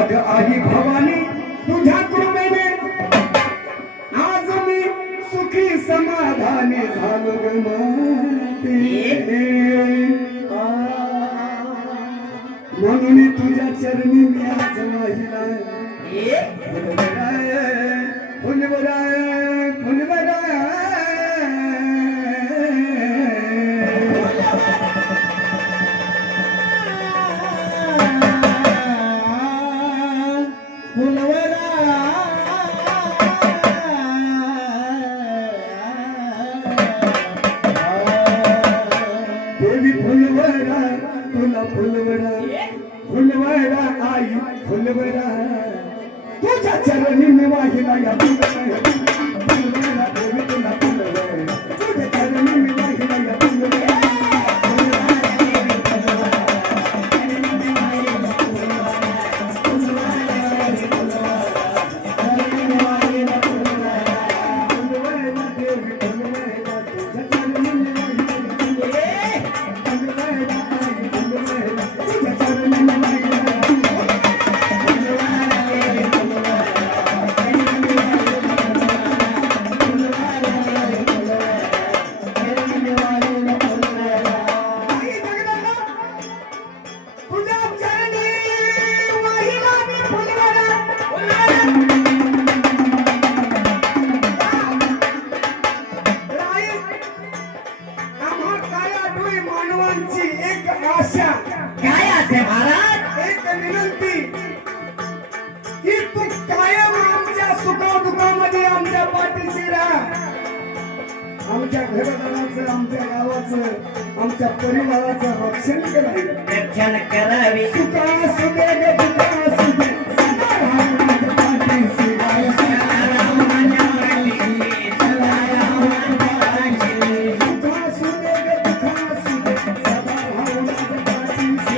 अग आई भवानी तुझ्या कृपेने आज मी सुखी समाधानी झालो ग माते. म्हणून तुझ्या चरणी मी आज वाहिला फुलवराय फुलवराय देवी फुलवरा तुला फुलवरा फुलवरा आई फुलवरा तुझ्या चरणी मी वाहिला या फुलवरा देवी तुला फुलवरा तुझ्या चरणी मी वाहिला या फुलवरा. काय असे महाराज? एक विनंती की तू कायम आमच्या सुखदुःखामध्ये आमच्या पाठीशी राहा. आमच्या घरदाराचं आमच्या गावाचं आमच्या परिवाराचं रक्षण करावे. रक्षण करावे. सुखा सुदे ग दुखा सुदे सदा राहा माझ्या पाठीशी राहा. सुखा सुदे ग दुखा सुदे सदा राहा माझ्या पाठीशी.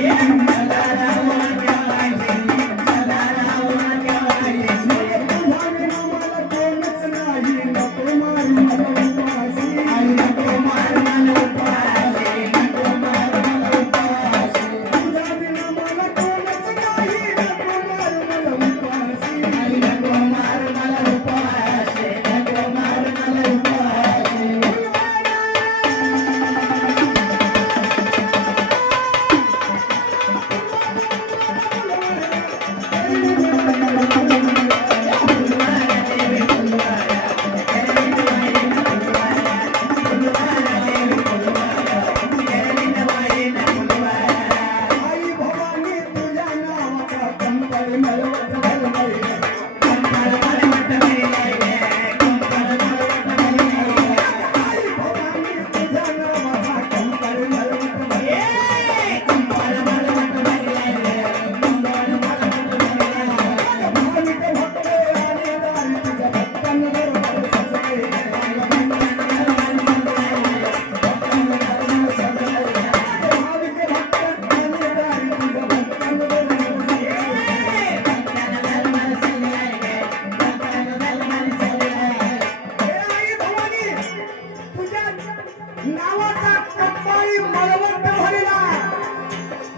नावाचा कप्पाळी मळवंत भरला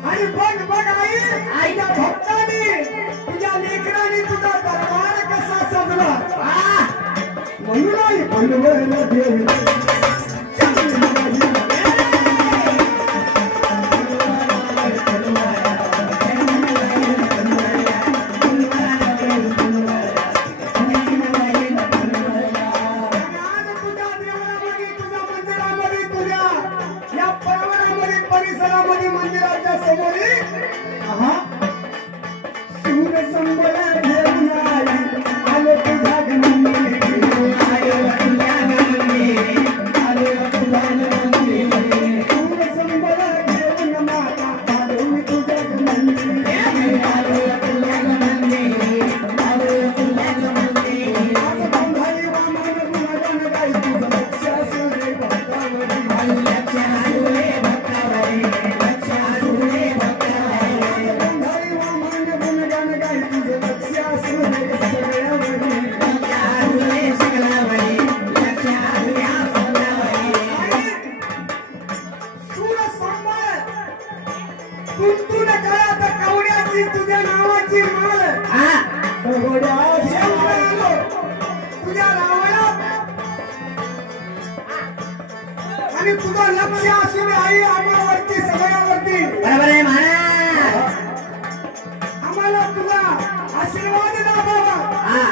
आणि बघ बघ आई आईच्या भक्तांनी तुझ्या लेकरांनी तुझा दरबार कसा सजला. म्हणून आई फुलवरा देवी परिसरामध्ये मंदिराच्या समोरी सूर्य संबळा घेऊन आलो तुझ्या गणनी आलो तुझ्या गणनी आलो तुझ्या गणनी सूर्य संबळा घेऊन माता आलो मी तुझ्या गणनी आलो तुझ्या गणनी आलो तुझ्या गणनी आज बंधारी वामन गुणगान गाई तुझं लक्ष असू रे भक्तावरी भाई लक्ष असू रे भक्तावरी लक्ष असू रे भक्तावरी बंधारी वामन गुणगान गाई तुझं लक्ष असू रे सगळ्यावरी लक्ष असू रे सगळ्यावरी लक्ष असू रे सगळ्यावरी. सूर सांभाळ तुंतून कळत कवड्याची तुझ्या नावाची माळ घोड्या शेवटालो तुझ्या रावणात आणि तुझं लक्ष असून आई आम्हावरती सगळ्यावरती बरोबर आहे महाराज आम्हाला तुझा आशीर्वाद लाभावा हा